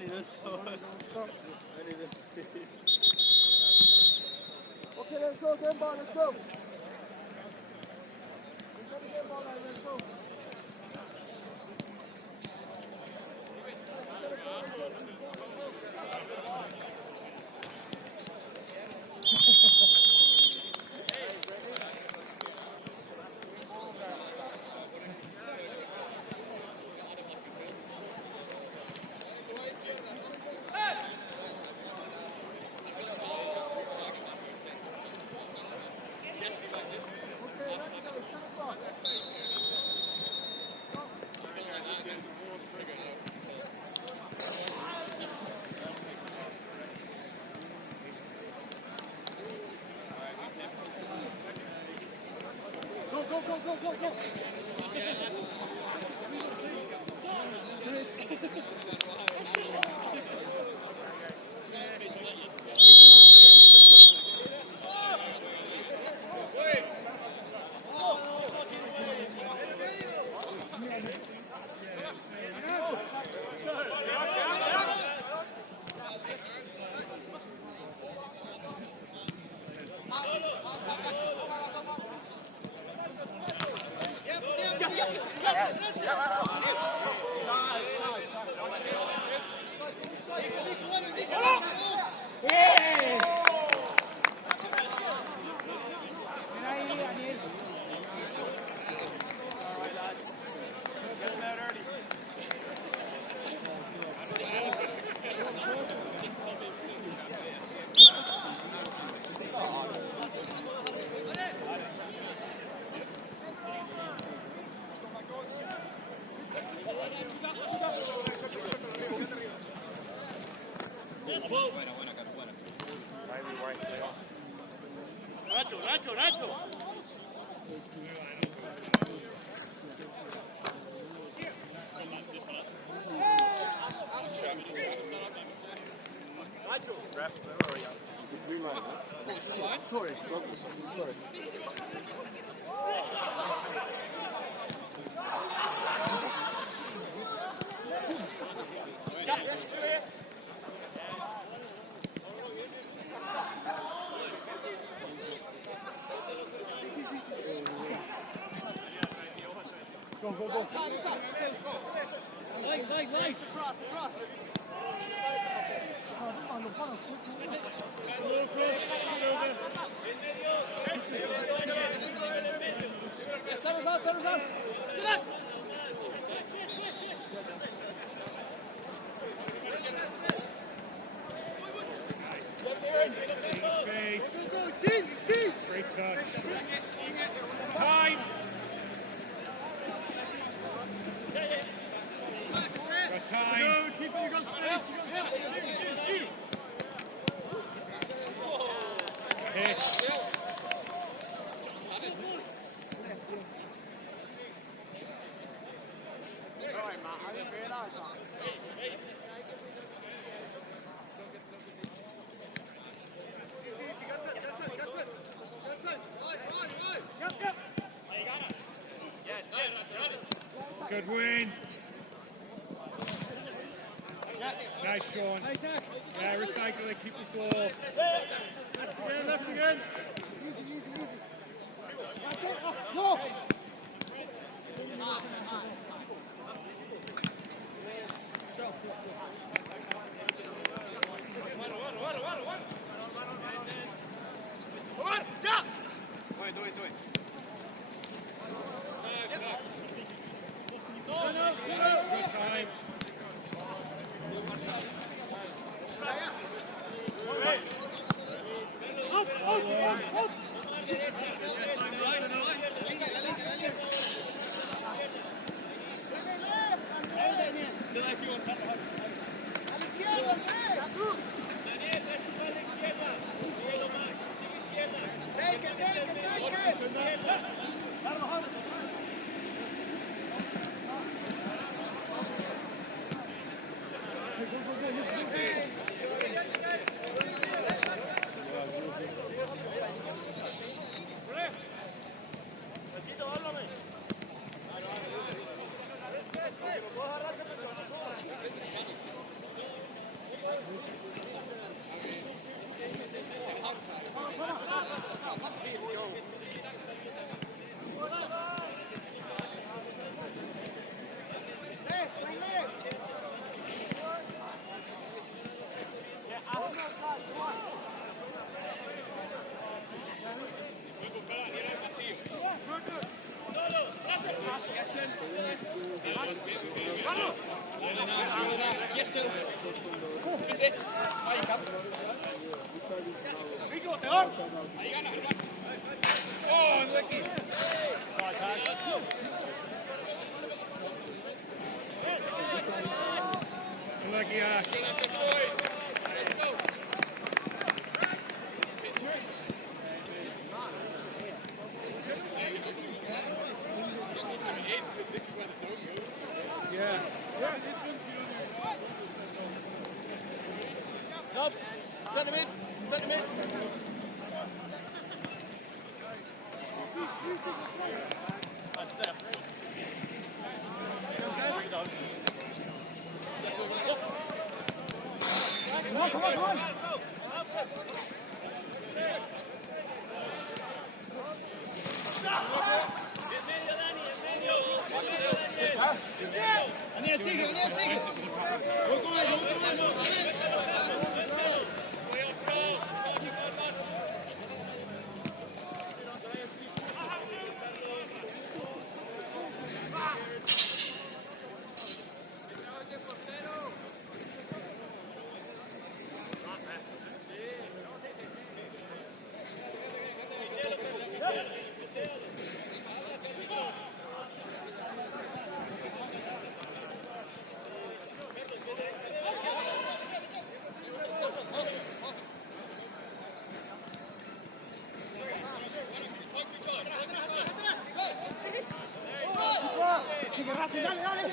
need a sword. I need a Okay, let's go, game ball, let's go. Game ball, let's go. Go. Nacho. Ref, where are you? Green line, huh? Sorry. Go. Light. Settle down. Space. Great touch. Time. Got time. No, keep it, you got space. Shoot. Hit. Sorry, Matt, I didn't realise that. Good win. Nice, Sean. Yeah, recycle it, keep the ball. Left again. Easy. That's it. Go. Do it. Good times. Lucky ass. Yeah. Stop. Centimeter. Centimeter. Come on. Daniel, sigue. Voy con él. Dale.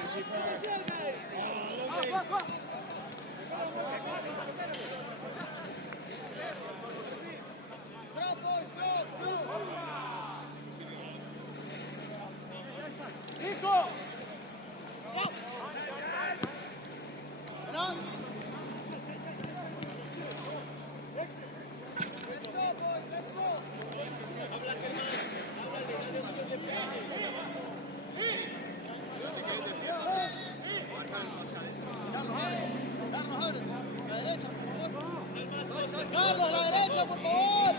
Carlos, la derecha, por favor.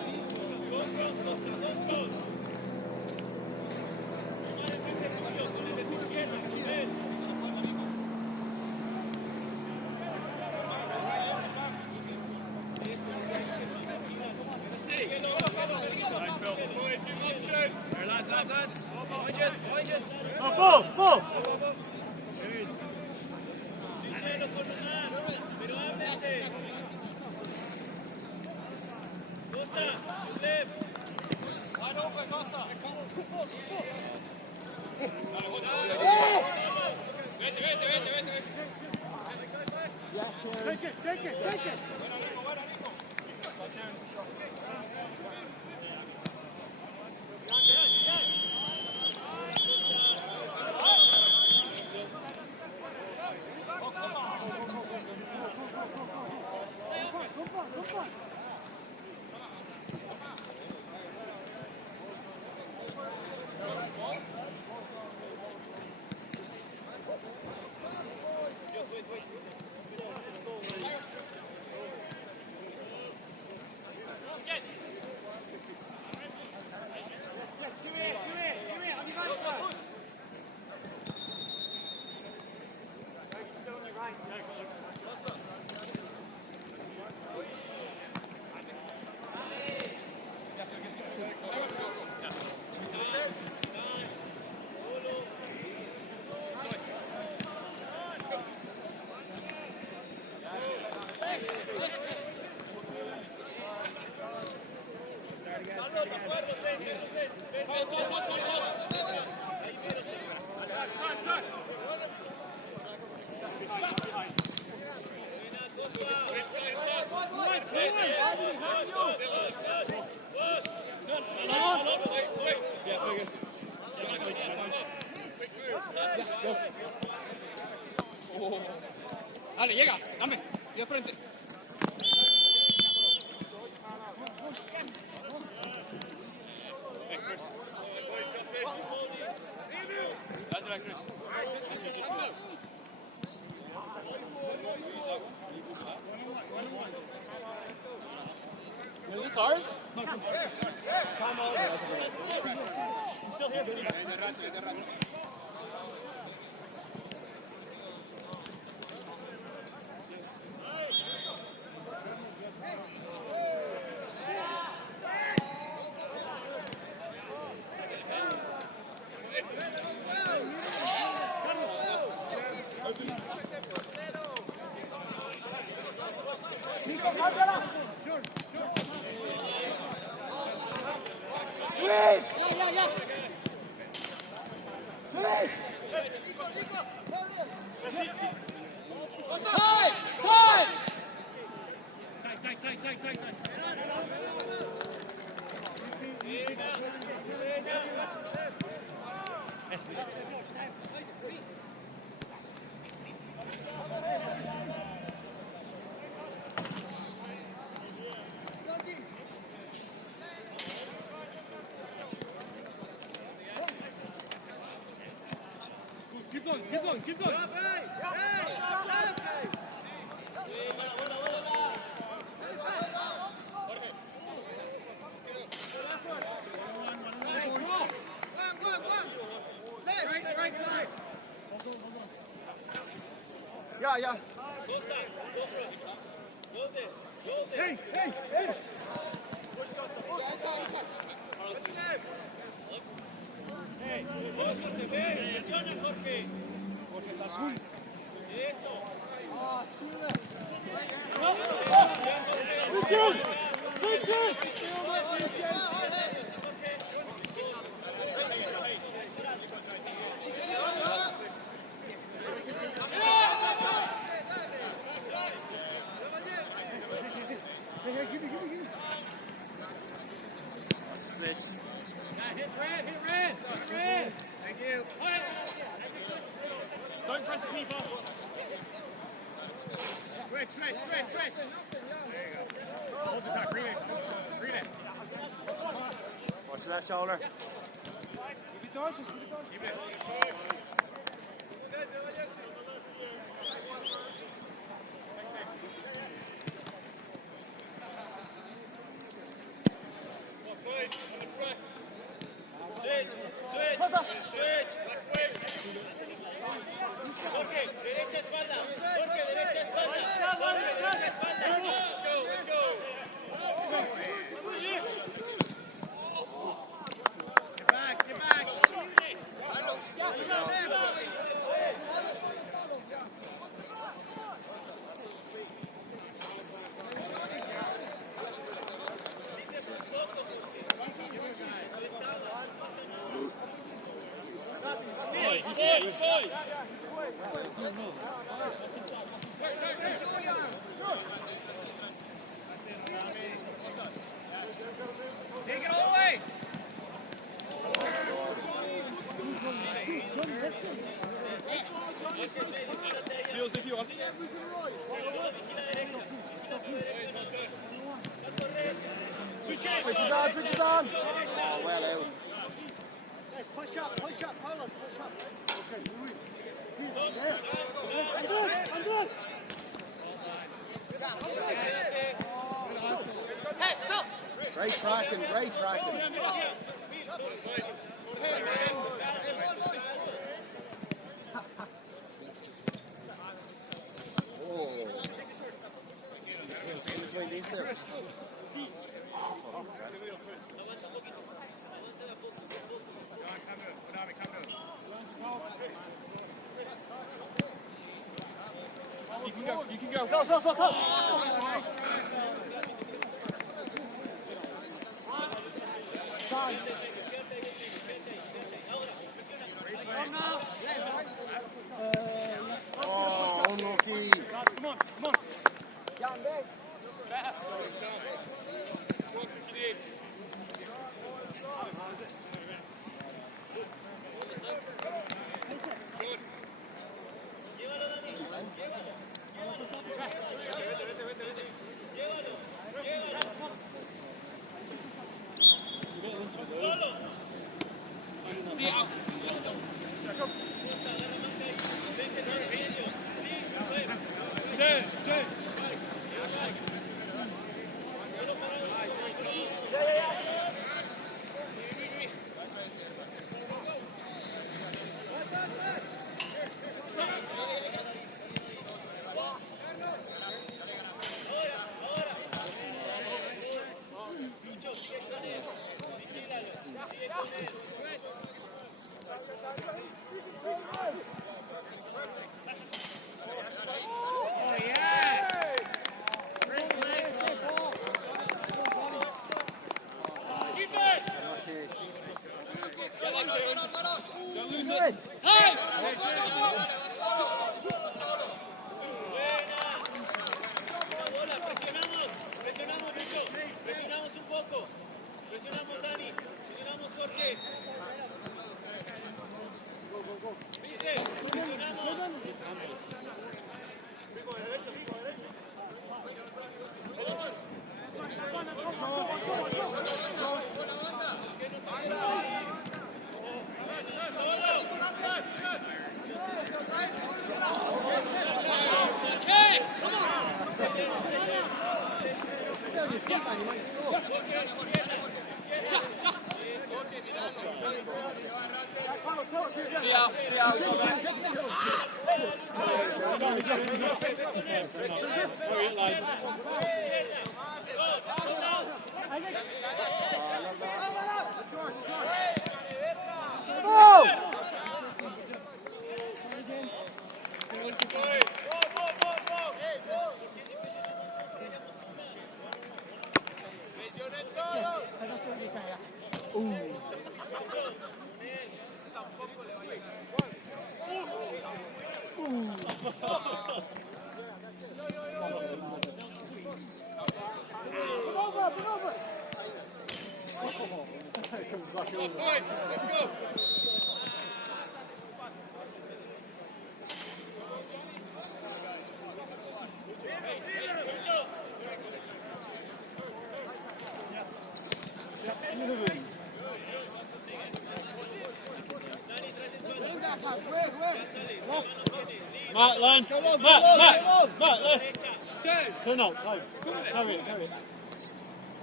Lads. Ball. Take it. Dale, llega, dame, y de frente. Is this ours? No, come on. Still here, baby. Keep going, keep going, keep going. Right side. Yeah. Hey. Give me. That's a switch. Hit red. Thank you. Don't press the keeper. Switch. There you go. Hold the tuck, read it. Watch the left shoulder. Keep it. Jorge, derecha espalda. Let's go. Get back. Voy. Take it all away. Switches on. Oh, well out. Push up, Poland, push up. Okay, I'm good. Hey, go. Great tracking. Oh. In between these two. You can go. Go. Oh, unlucky. Come on. Keep it. Unlucky. Presionamos mucho, presionamos un poco, presionamos Dani, presionamos Jorge. ¿Viste? Presionamos. See how it's on there. Matt, Len. Matt, left. Turn out, time. Carry it.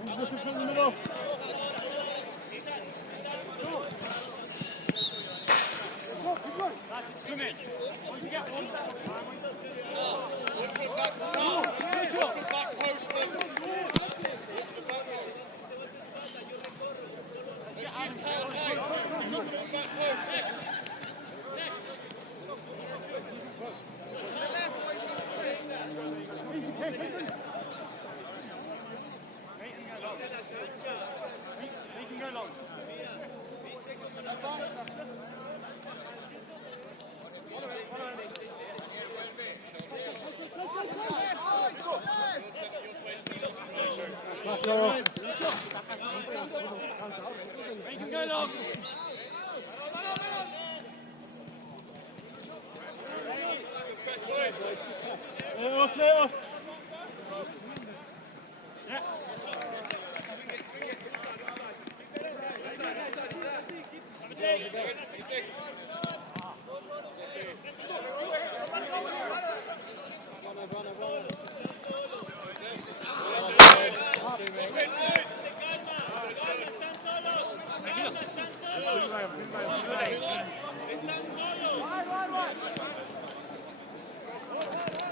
I'm looking from the middle. Come in. Once you get one. Back post.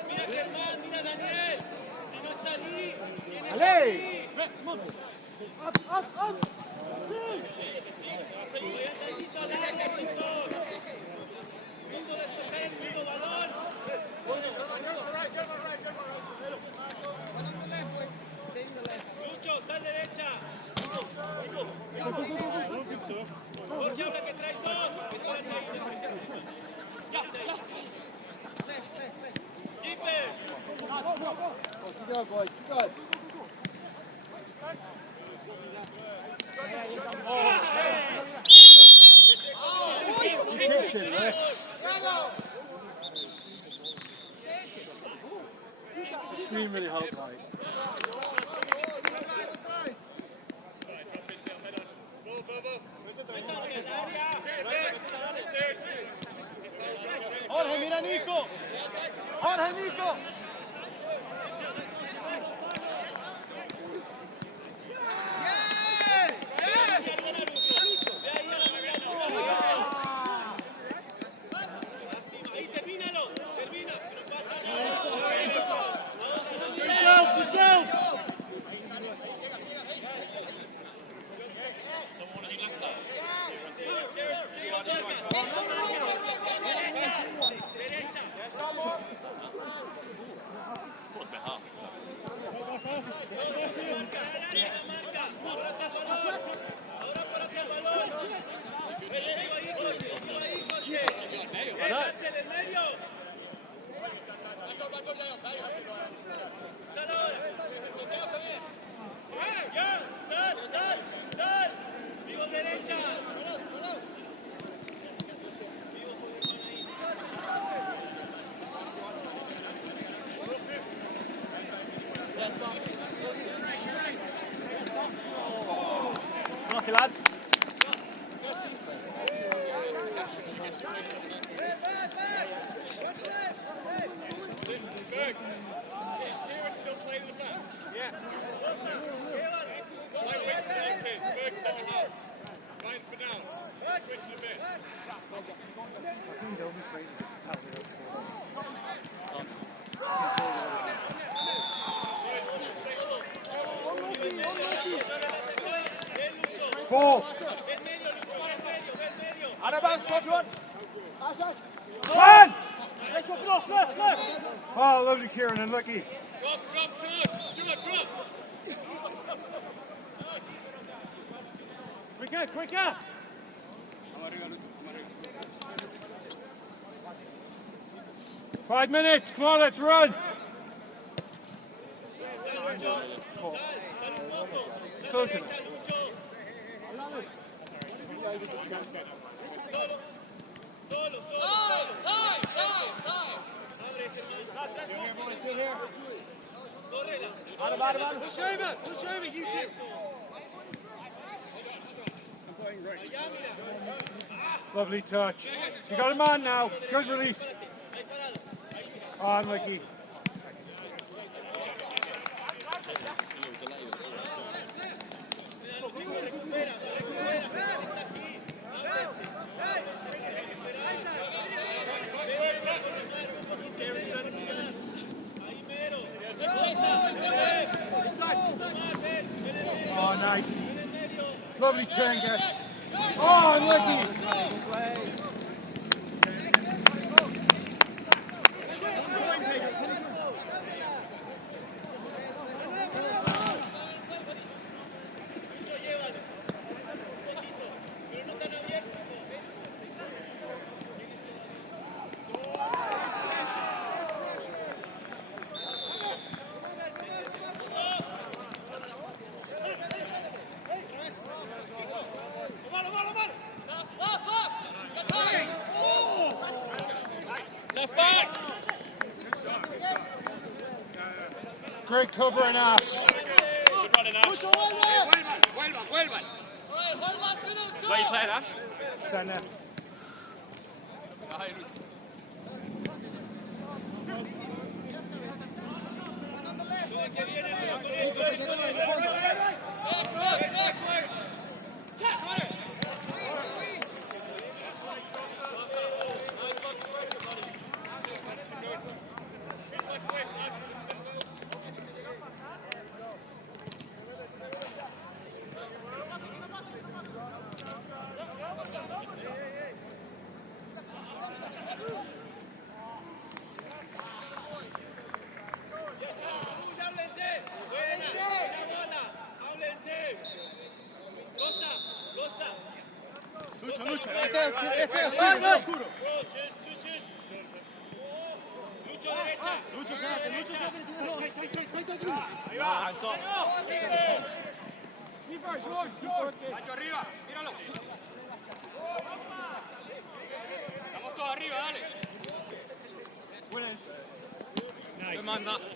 Mira Germán, mira Daniel. Si no está allí, ¿quién está ¡Ale! allí? Levantadito al área, chicos. Punto de estocar el punto balón. Lucho, sal derecha. Jorge habla que traes dos. Espérate ahí. Keeper. Keep going, boys. Keep going. The screen really helped, like. Jorge, mira Nico. Jorge, Nico. Ahí termínalo. Termina. Yourself. Derecha. Ahora párate el balón. Ball. Out of bounds, squad one. Run! Oh, lovely Kieran and Lucky. Quicker, quicker! 5 minutes, come on, let's run! Close enough. Push over, you two. Lovely touch. You got him on now. Good release. On, Lucky. Oh, nice. Lovely Chenga. Oh, Lucky. Great cover and Ash. Where you playing, Ash? Center.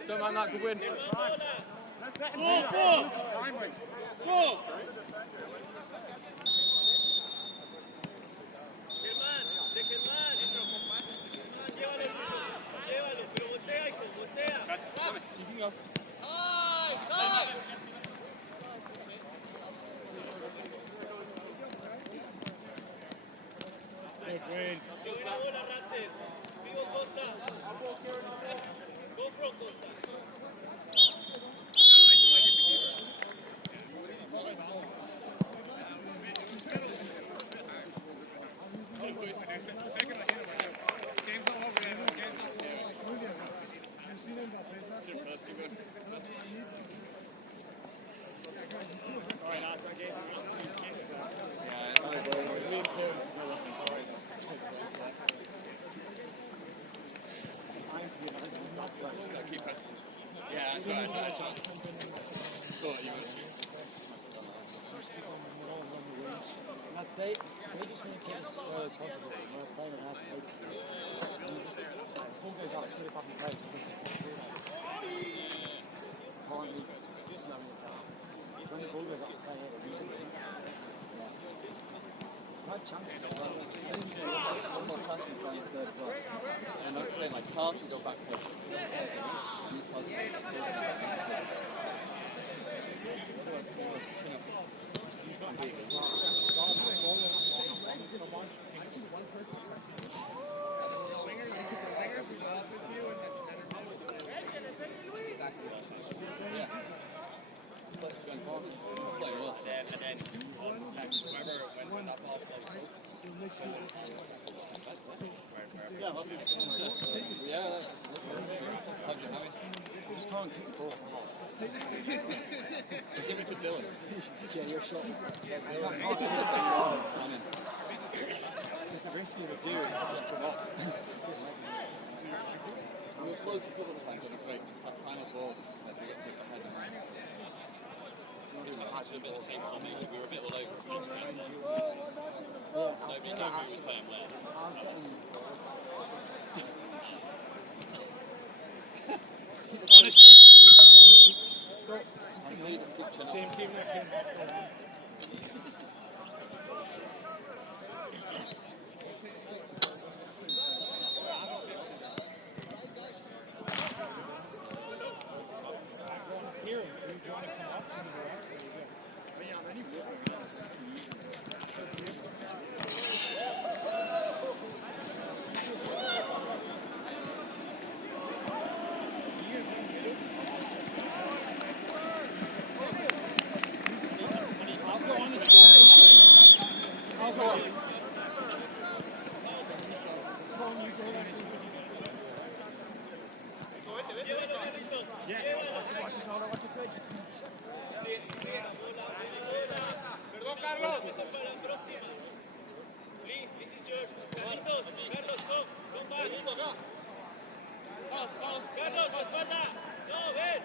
Don't mind that, good win. They just want to take it as slow as possible. We're playing it half pace. Ball goes out, it's going to pop in place. Can't leave it. Slowing it down. So when the ball goes out, we're playing it. I've had chances as well. One more pass and trying third block. And I'm saying like half to go back post. These passes. Yeah, I'll do it. Yeah. How's it, Harry? Just can't kick the ball. Give it to Dylan. Yeah, you're shot. Because the risk of doing is just come off. We were close a couple of times on the break. It's that final ball. That we get the head. It's a bit the same formation. We were a bit all over. No, just no who was playing where. Honestly, Same team that can. Here, are you joining some ups in the back? I'll go on the shore. I'll go. Llévalo, Carlitos. Llévalo. Perdón, Carlos. Para la próxima. Lee, this is yours. Carlitos, Carlos, come back. Carlos, tu espalda. No, ven.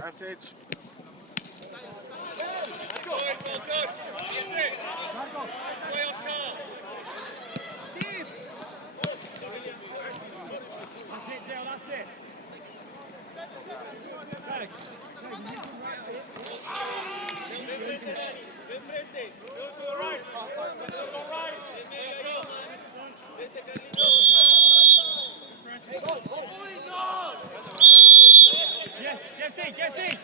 Advantage. Boys, go, good. Listen. Way up top. Team. That's it, Dale, that's it. Ven frente, Dani. Ven frente. Go right. Go right. Vente, Carlitos. Yes, Steve, yes, Steve.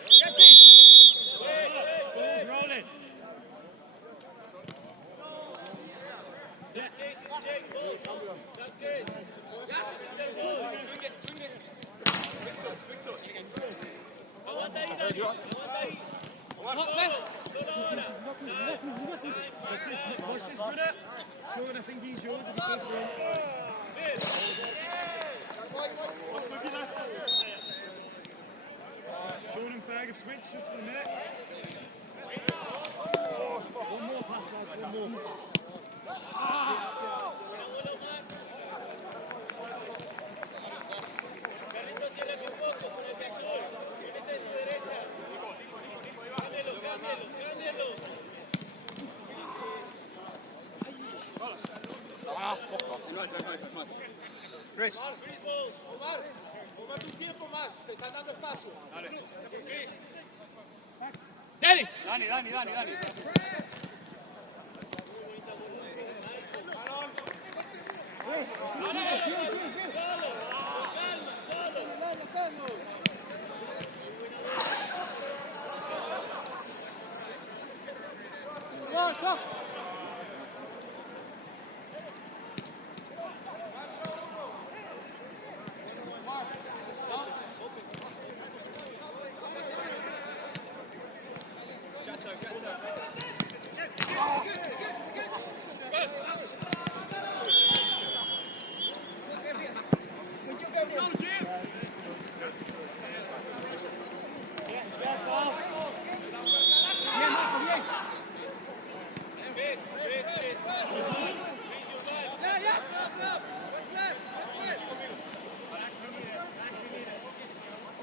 Ball's rolling. That case is Jake. Ball. That case. Aguanta ahí, Dani. Aguanta ahí. Solo ahora. Watch this brother. Sean, I think he's yours if he does run. Sean and Ferg have switched just for a minute. One more pass, lads, one more. Carlitos, ciérrate un poco con el de azul. Con ese de tu derecha. Cámbialo. Ah, fuck off. Chris. Tómate un tiempo más, te están dando espacio. Chris. Dani.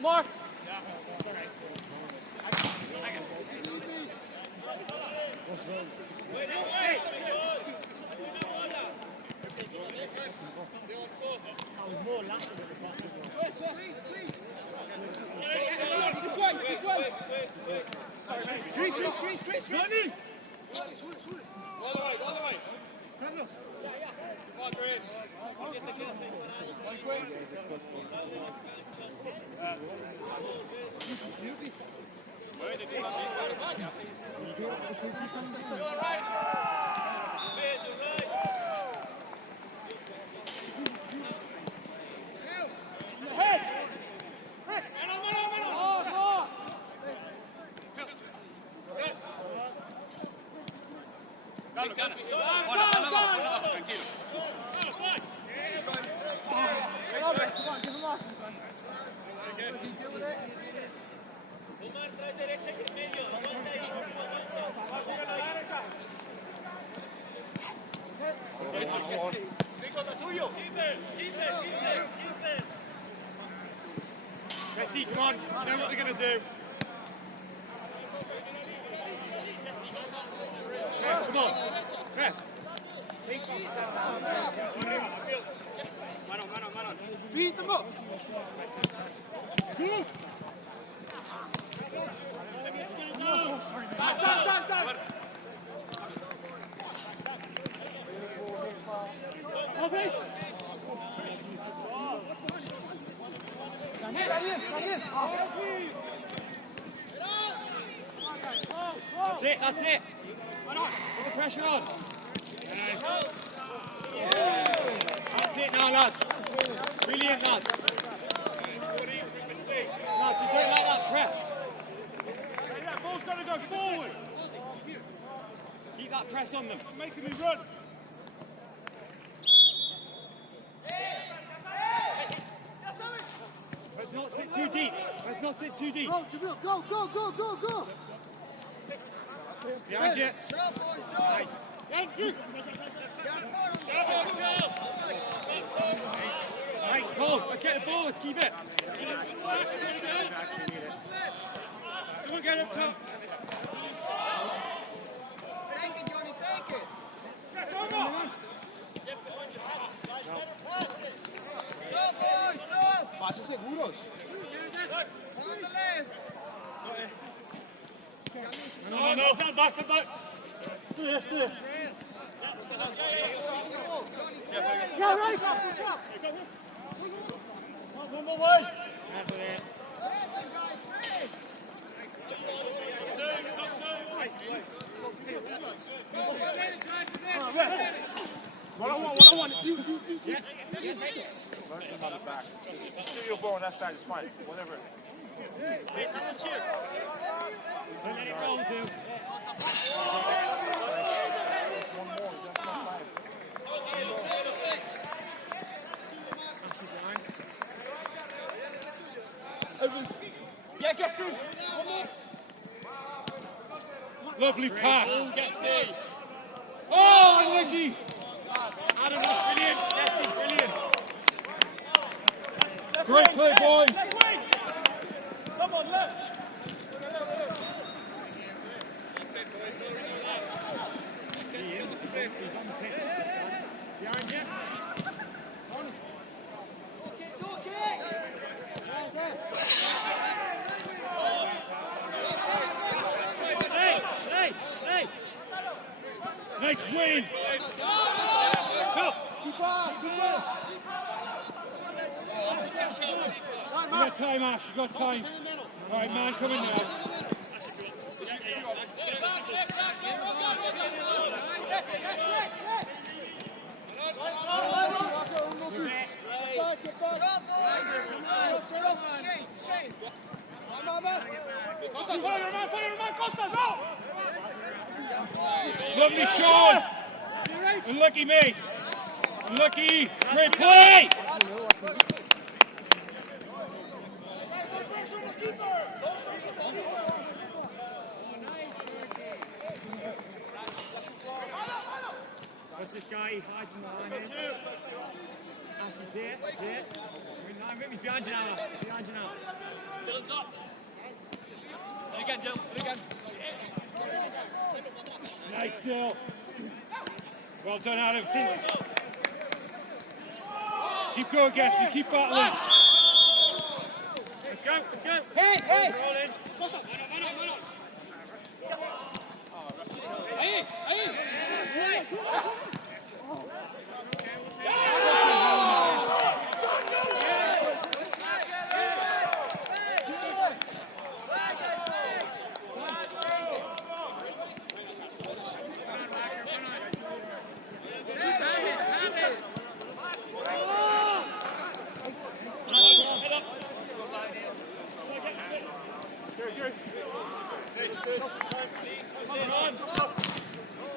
Mark. Chris, Danny! Go all the way. Carlos. Come on, Chris. You Omar, trae derecha en el medio. Aguanta ahí. Keeper. Messi, come on. You know what they're going to do. Ref, come on. Ref. Takes me 7 hours. Man on. Speed them up. Time. That's it. Put the pressure on. That's it now, lads. Brilliant, lads. Lads, you don't like that press. That ball's got to go forward. Keep that press on them. Making me run. Let's not sit too deep. Go. Behind you. Nice. Thank you. Right, Cole, let's get the ball, let's keep it. Someone get up top. Take it, Johnny, take it. Drop, boys, drop. Pases seguros. On the left. No, back. Yeah, right. Push up. Number one. What I want. You. Yeah. On the back. Do your ball on that side is fine. Whatever. Let it roll, dude. One more. Just not five. Yeah, get through. Lovely pass. Oh, unlucky. Adam, that's brilliant. Leslie, brilliant. Great play, boys. Come on, left. He's on the pitch. Behind you. Hey! Nice win! Go! Keep on. You got time, Ash, you got time. Alright, man, come in now. Lovely Sean! Unlucky, mate! Unlucky! Great play! What's this guy? He hides behind him. Ashley's there. That's it. He's behind you now. Behind you now. Dylan's up. Again, Dylan. Again. Nice, Dill. Well done, Adam. Keep going, Gessie. Keep battling. Let's go. Hey! Roll in.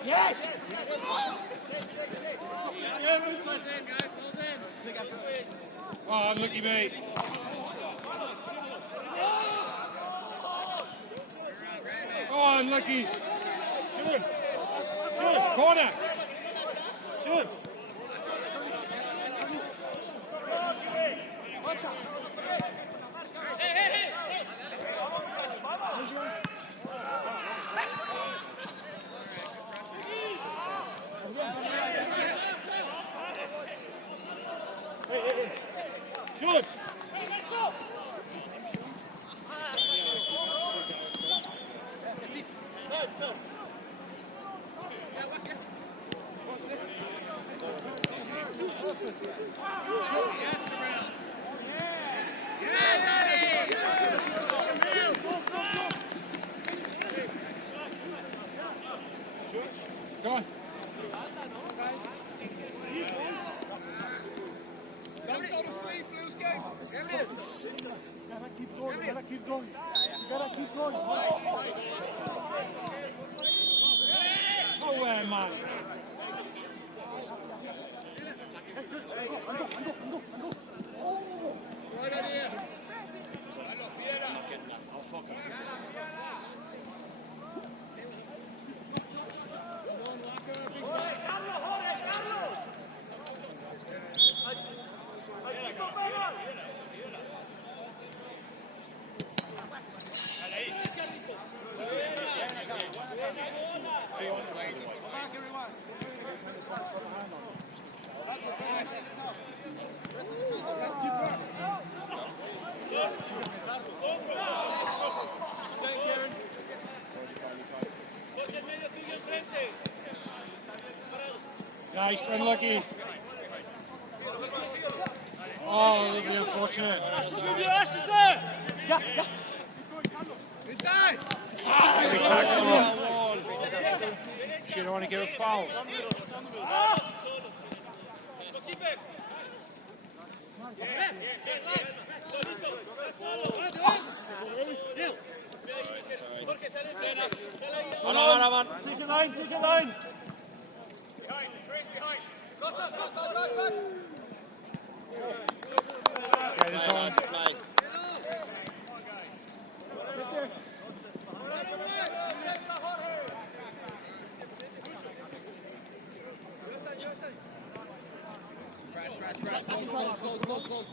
Yes! Oh, unlucky mate. Oh, unlucky. Shoot! Shoot! Corner. Shoot! Shoot! Go on. Keep going, you gotta keep going. You gotta keep going. Oh, man. Nice, unlucky. Oh, that'd be unfortunate. Inside! She don't want to give a foul. Take a line, take a line! Get it on. Close.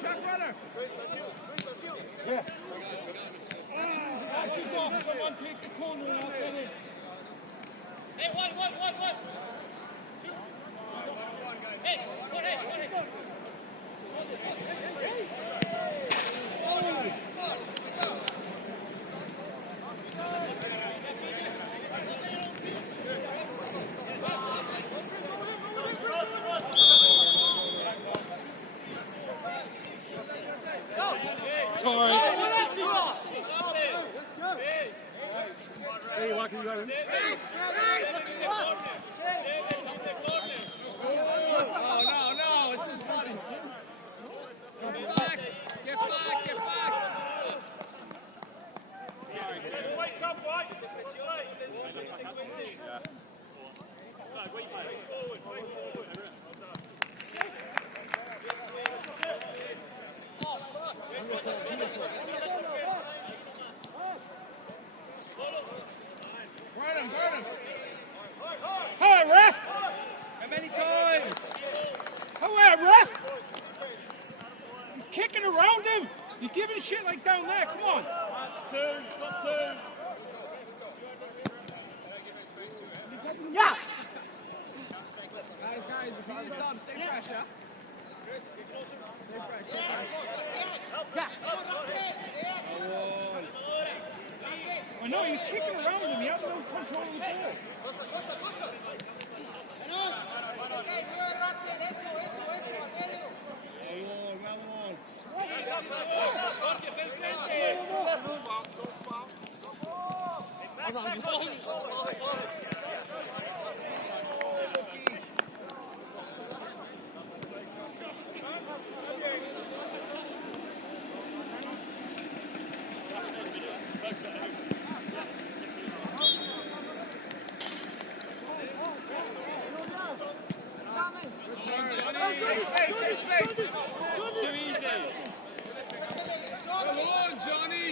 Shot runner! Yeah. She's off. Someone take the corner and out there. Hey, one. Hey, one, hey. Sorry. Hey, what can you got? No, it's his body. Get back. Wake up, boy! Burn him! Hey, ref! How many times? Hey, ref! He's kicking around him. You're giving shit like down there. Come on. Two. Yeah. Guys, if you need some, stay fresh, yeah? I know, he's kicking around him. He has no control of the ball. Too easy. Come on, Johnny.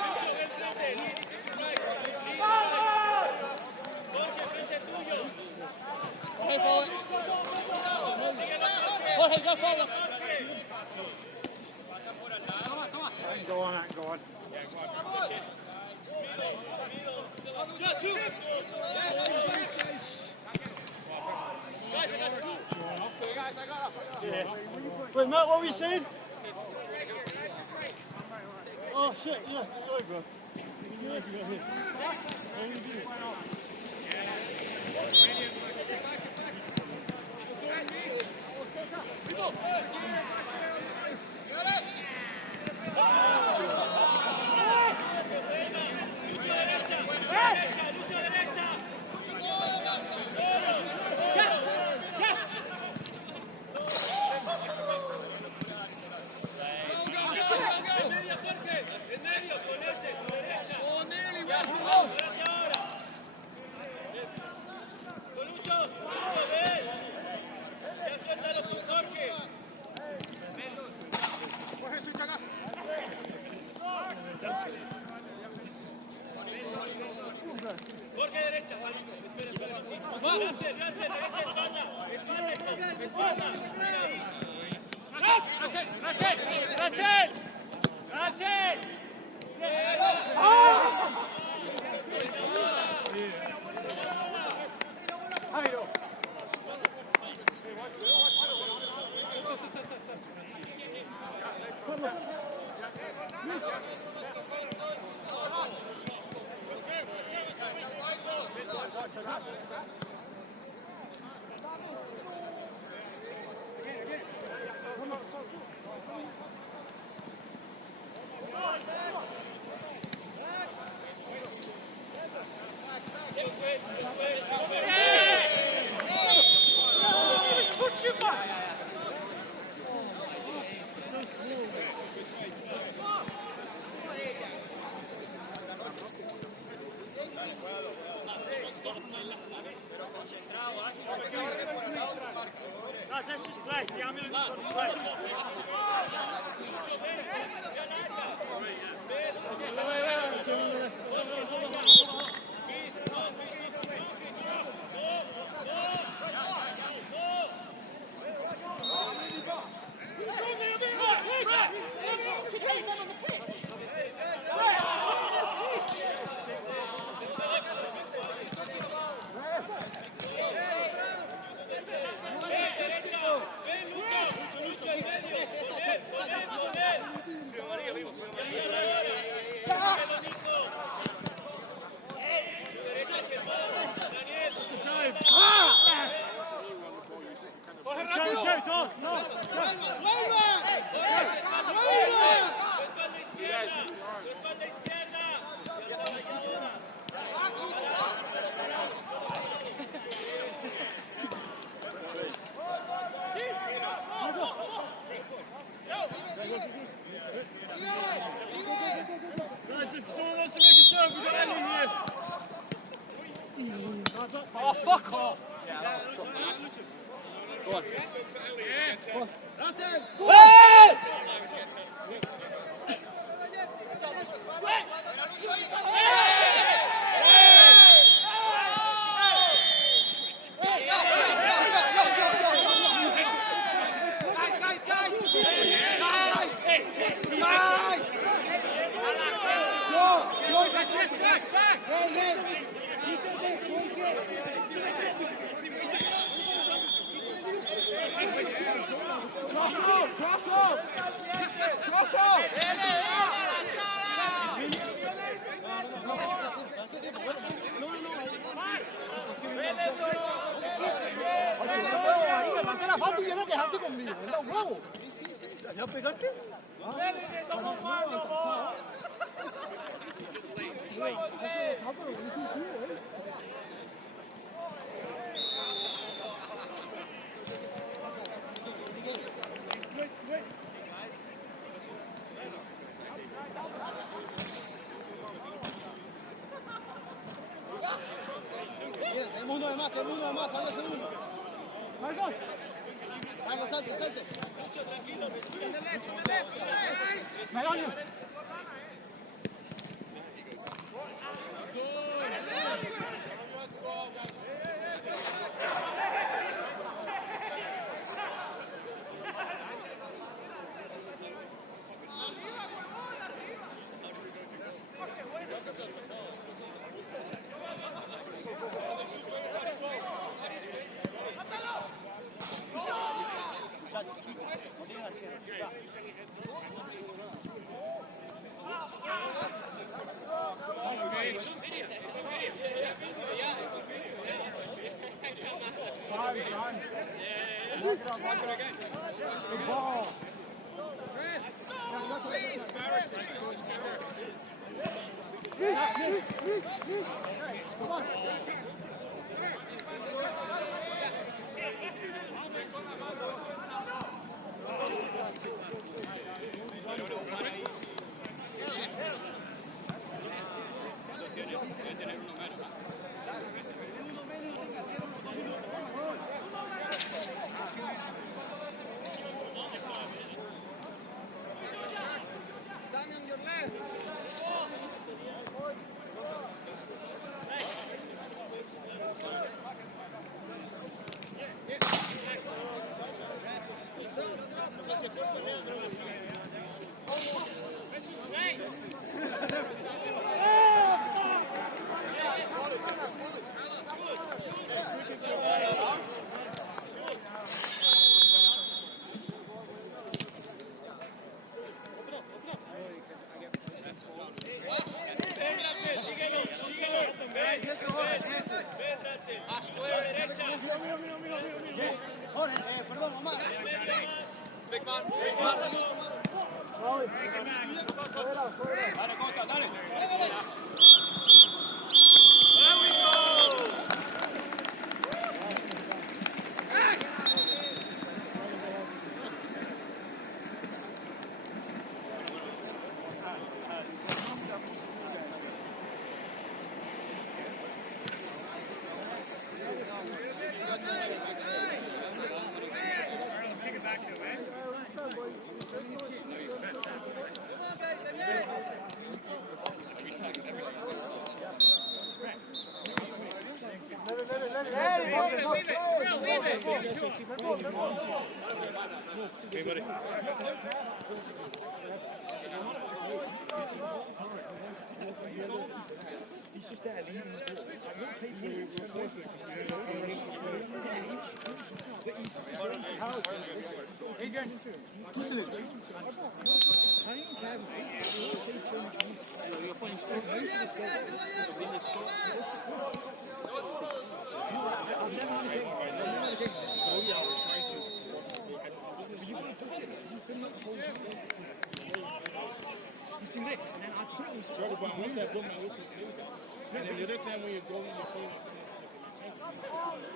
Lucho, ven frente. Lead to right. Jorge, frente tuyo. Jorge, forward. Síguelo, Jorge. Jorge, go forward. Jorge. Go on, that, go on. Wait, Matt, what were you saying? Oh shit, yeah, sorry bro. You got hit. Yeah, you did it. Lucho derecha. Derecha, Lucho derecha. En medio, Jorge. En medio, con ese. Derecha. Espérate ahora. Con Lucho, ven. Ya suéltalo con Jorge. Jorge derecha, espera, sí. Ratzel, derecha, espalda. Mira ahí. Let's just play. The ambulance is on its way. Lucho, ven, ganaria. Someone wants to make a serve, we've got Ellie here. Oh, fuck off! Go on. uno de más, queda uno de más, salga segundo. Carlos, salte, salte. Good ball. Come on. Danny on your left. Jorge, perdón, Omar. Big man. Dale, Costa, dale. He's just there leading the ball. I'm not pacing him. Adrian. I've never had a game. Slowly, I was trying to. But you want to do it. He's done that the whole game. He's doing this, and then I put it on screen. But once I go, my whistle closes. And then the other time when you go, your phone is still not.